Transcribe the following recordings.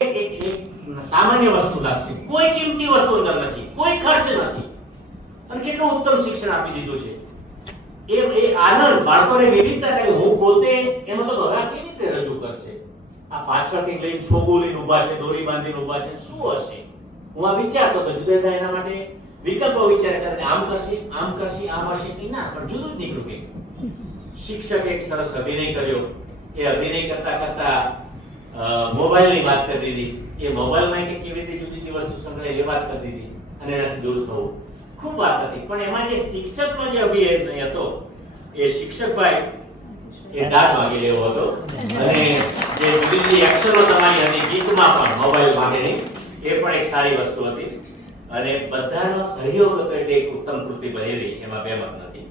એક સામાન્ય વસ્તુ લાગશે, કોઈ કિંમતી વસ્તુ અંદર નથી, કોઈ ખર્ચ નથી, અને કેટલું ઉત્તમ શિક્ષણ આપી દીધું છે. એ આનંદ બાળકોને વિવિધતા કે હું પોતે એનો તો હવે કેવી રીતે રજૂ કરશે? આ પાછળથી લઈને છોગું લઈને ઊભા છે, દોરી બાંધીને ઊભા છે, શું હશે? હું આ વિચારતો હતો, જુદા જુદા એના માટે વિકલ્પો વિચારે કરતા આમ કરશે, આમ કરશે, આમ હશે કે ના, પણ જુદું જ નીકળ્યું કંઈક. શિક્ષક એક સરસ અભિનય કર્યો, એ અભિનય કરતા કરતા મોબાઈલની વાત કરી દીધી, એ મોબાઈલમાં કે કેવી રીતે જુદી જુદી વસ્તુ સંકળાય એ વાત કરી દીધી, અને એનાથી દૂર થવું ખૂબ વાત હતી. પણ એમાં જે શિક્ષકનો જે અભિનય હતો, એ શિક્ષકભાઈ એ દાદ માંગી લેવો હતો, અને જે જુદી જુદી એક્શનો તમારી હતી ગીતમાં પણ મોબાઈલ માંગેની, એ પણ એક સારી વસ્તુ હતી, અને બધાનો સહયોગ હતો એટલે એક ઉત્તમ કૃતિ બની રહી, એમાં બે મત નથી.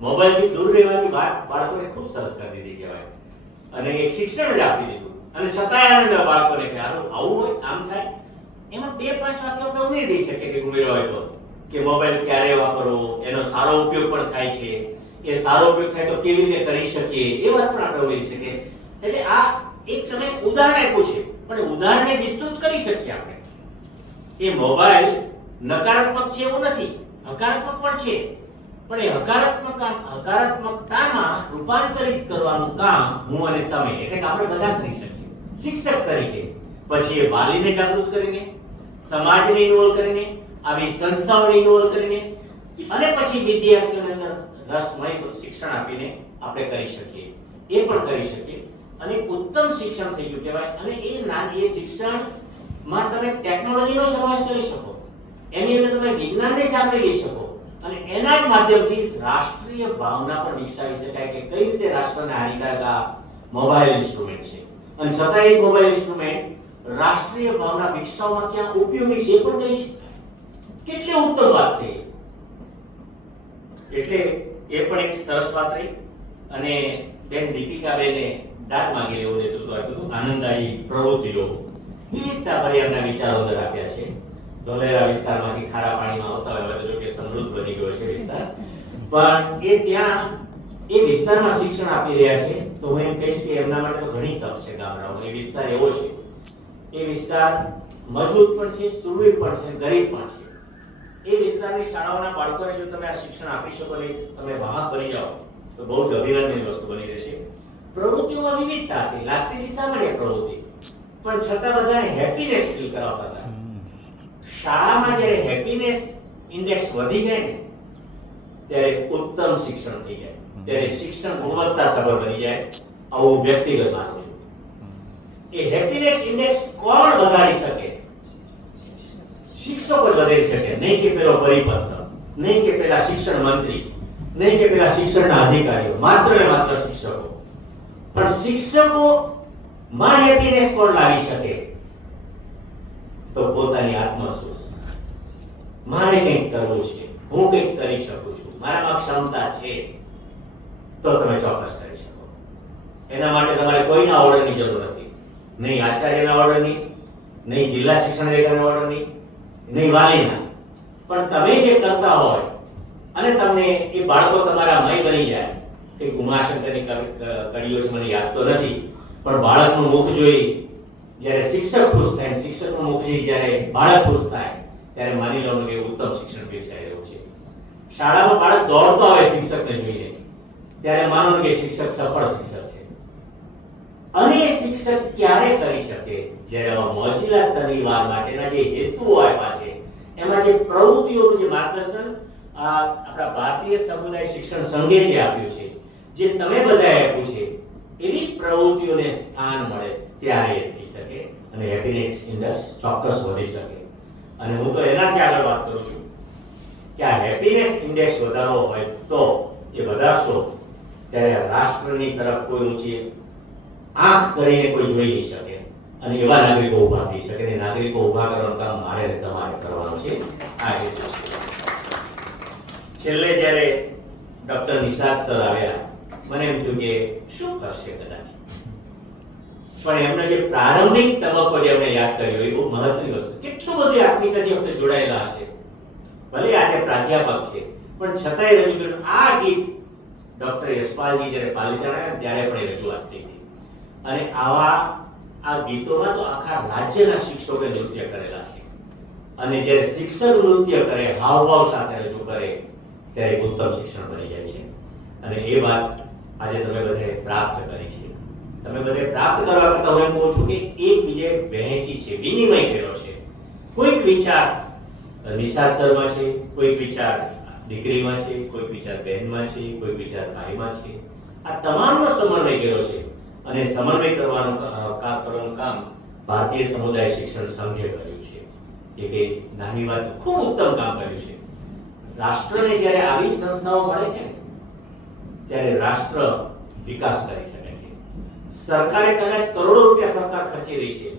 મોબાઈલથી દૂર રહેવાની વાત બાળકોને ખૂબ સરસ કરી દીધી કહેવાય, અને એક શિક્ષણ જ આપી દીધું, અને છતાંય આનંદ બાળકોને કે આવું હોય, આમ થાય. એમાં 2-5 વાક્યો આપણે ઉમેરી દઈ શકીએ કે ઉમેરો હોય તો, કે મોબાઈલ ક્યારે વાપરવો, એનો સારો ઉપયોગ પણ થાય છે, એ સારો ઉપયોગ થાય તો કેવી રીતે કરી શકીએ, એ વાત પણ આપણે ઉમેરી શકીએ. એટલે આ એક તમે ઉદાહરણ આપ્યું છે, પણ ઉદાહરણને વિસ્તૃત કરી શકીએ આપણે. એ મોબાઈલ નકારાત્મક છે એવું નથી, હકારાત્મક પણ છે, પણ એ હકારાત્મકતામાં રૂપાંતરિત કરવાનું કામ હું અને તમે એટલે કે આપણે બધા કરી શકીએ શિક્ષક તરીકે. પછી એ વાલીને જાગૃત કરીને, સમાજને ઇન્વોલ્વ કરીને, આવી સંસ્થાઓને ઇન્વોલ્વ કરીને, અને પછી વિદ્યાર્થીઓને અંદર રસમય શિક્ષણ આપીને આપણે કરી શકીએ, એ પણ કરી શકીએ. અને ઉત્તમ શિક્ષણ થઈ ગયું કહેવાય. અને એ શિક્ષણમાં તમે ટેકનોલોજીનો સમાવેશ કરી શકો, એની અંદર તમે વિજ્ઞાનને સાંકળી લઈ શકો, અને એના જ માધ્યમથી રાષ્ટ્રીય ભાવના પણ વિકસાવી શકાય કે કઈ રીતે રાષ્ટ્રને હાનિકારક આ મોબાઈલ ઇન્સ્ટ્રુમેન્ટ છે, અને છતાં એ મોબાઈલ ઇન્સ્ટ્રુમેન્ટ રાષ્ટ્રીય ભાવના વિકસાવવામાં ક્યાં ઉપયોગી છે એ પણ કહી શકાય. કેટલી ઉત્તમ વાત થઈ. એટલે એ પણ એક સરસ વાત રહી. અને બેન દીપિકાબેને દાદ માંગી લેવું નેતૃત્વ આપ્યું હતું. આનંદદાયી પ્રવૃત્તિઓ, વિવિધતા પર્યાવરણના વિચારો અંદર આપ્યા છે. ધોલેરા વિસ્તારમાંથી ખારા પાણીમાં આવતા હોય, હવે તો જો કે સમૃદ્ધ બની ગયો છે વિસ્તાર, પણ એ ત્યાં એ વિસ્તારમાં શિક્ષણ આપી રહ્યા છે. તો હું એમ કહીશ કે એમના માટે તો ઘણી તક છે ગામડાઓમાં. એ વિસ્તાર એવો છે, એ વિસ્તાર મજબૂત પણ છે, સુરવીર પણ છે, ગરીબ પણ છે. એ વિસ્તારની શાળાઓના બાળકોને જો તમે આ શિક્ષણ આપી શકો ને તમે વાહક બની જાઓ તો બહુ જ અભિનંદનની વસ્તુ બની રહેશે. પ્રવૃત્તિઓમાં વિવિધતા હતી, લાગતી હતી સામાન્ય પ્રવૃત્તિ, પણ છતાં બધાને હેપીનેસ ફીલ કરાવતા હતા. શાળામાં જ્યારે હેપીનેસ ઇન્ડેક્સ વધી જાય ને ત્યારે ઉત્તમ શિક્ષણ થઈ જાય, ત્યારે શિક્ષણ ગુણવત્તાસભર બની જાય. આવું વ્યક્તિગત માનું છું. એ હેપીનેસ ઇન્ડેક્સ કોણ વધારી શકે? શિક્ષકો જ વધારી શકે, નહીં કે પેલો પરિપત્ર, નહીં કે પેલા શિક્ષણ મંત્રી, નહીં કે પેલા શિક્ષણના અધિકારીઓ, માત્ર ને માત્ર શિક્ષકો. પણ શિક્ષકો માં હેપીનેસ કોણ લાવી શકે? તો પોતાની આત્મસોચ, મારે કંઈક કરવું છે, હું કંઈક કરી શકું છું, મારામાં ક્ષમતા છે, તો તમે ચોક્કસ કરી શકો. એના માટે તમારે કોઈના ઓર્ડરની જરૂર નથી, નહીં આચાર્યના ઓર્ડરની, નહીં જિલ્લા શિક્ષણ અધિકારીના ઓર્ડરની, નહીં વાલીના. પણ તમે જે કરતા હોય અને તમને એ બાળકો તમારા મય બની જાય. કે ઉમાશંકરની કડીઓ છે મને યાદ તો નથી, પણ બાળકનું મુખ જોઈ જ્યારે શિક્ષક ખુશ થાય, શિક્ષકનું મુખ જોઈ જ્યારે બાળક ખુશ થાય, ત્યારે માની લો કે ઉત્તમ શિક્ષણ પીરસાઈ રહ્યું છે. શાળામાં બાળક દોડતો આવે શિક્ષકને જોઈને, ત્યારે માનો કે શિક્ષક સફળ શિક્ષક છે. અને એ શિક્ષક ક્યારે કરી શકે? જ્યારે આવા મોજીલા શનિવાર માટેના જે હેતુઓ આપ્યા છે, એમાં જે પ્રવૃત્તિઓનું જે માર્ગદર્શન આપણા ભારતીય સમુદાય શિક્ષણ સંઘે જે આપ્યું છે, જે તમે બધાએ આપ્યું છે, એવી પ્રવૃત્તિઓને સ્થાન મળે ત્યારે એ થઈ શકે અને હેપીનેસ ઇન્ડેક્સ ચોક્કસ વધી શકે. અને હું તો એનાથી આગળ વાત કરું છું કે આ હેપીનેસ ઇન્ડેક્સ વધારવો હોય તો એ વધારશો ત્યારે રાષ્ટ્રની તરફ કોઈ ઊંચી આંખ કરીને કોઈ જોઈ નહીં શકે, અને એવા નાગરિકો ઊભા થઈ શકે. અને નાગરિકો ઊભા કરવાનું કામ મારે ને તમારે કરવાનું છે. આ હેતુ છે. છેલ્લે જ્યારે ડોક્ટર નિષાદ સર આવ્યા, મને એમ થયું કે શું કરશે કદાચ, પણ એમનો જે પ્રારંભિક તબક્કો જે એમણે યાદ કર્યો એ બહુ મહત્વની વસ્તુ. કેટલું બધું આત્મિકતાથી વખતે જોડાયેલા હશે, ભલે આજે પ્રાધ્યાપક છે પણ છતાંય રજૂ કર્યું. આ ગીત ડોક્ટર યશપાલજી જ્યારે પાલિતાણા આવ્યા ત્યારે પણ એ રજૂઆત થઈ હતી. અને આવા આ ગીતોમાં તો આખા રાજ્યના શિક્ષકોએ નૃત્ય કરેલા છે. અને જ્યારે શિક્ષક નૃત્ય કરે, હાવભાવ સાથે રજૂ કરે, ત્યારે એક ઉત્તમ શિક્ષણ બની જાય છે. અને એ વાત આજે તમે બધાએ પ્રાપ્ત કરી છે. તમે બધે પ્રાપ્ત કરવા કરતા હું એમ કહું છું કે એકબીજે વહેંચી છે, વિનિમય કર્યો છે. કોઈક વિચાર નિશાદ સરમાં છે, કોઈક વિચાર દીકરીમાં છે, કોઈક વિચાર બહેનમાં છે, કોઈક વિચાર ભાઈમાં છે. આ તમામનો સમન્વય કર્યો છે. અને સમન્વય કરવાનું કામ ભારતીય સમુદાય શિક્ષણ સંઘે કર્યું છે. એક નાની વાત, ખૂબ ઉત્તમ કામ કર્યું છે. રાષ્ટ્રને જ્યારે આવી સંસ્થાઓ મળે છે ને, ત્યારે રાષ્ટ્ર વિકાસ કરી શકે છે. સરકારે કદાચ કરોડો રૂપિયા સરકાર ખર્ચી રહી છે,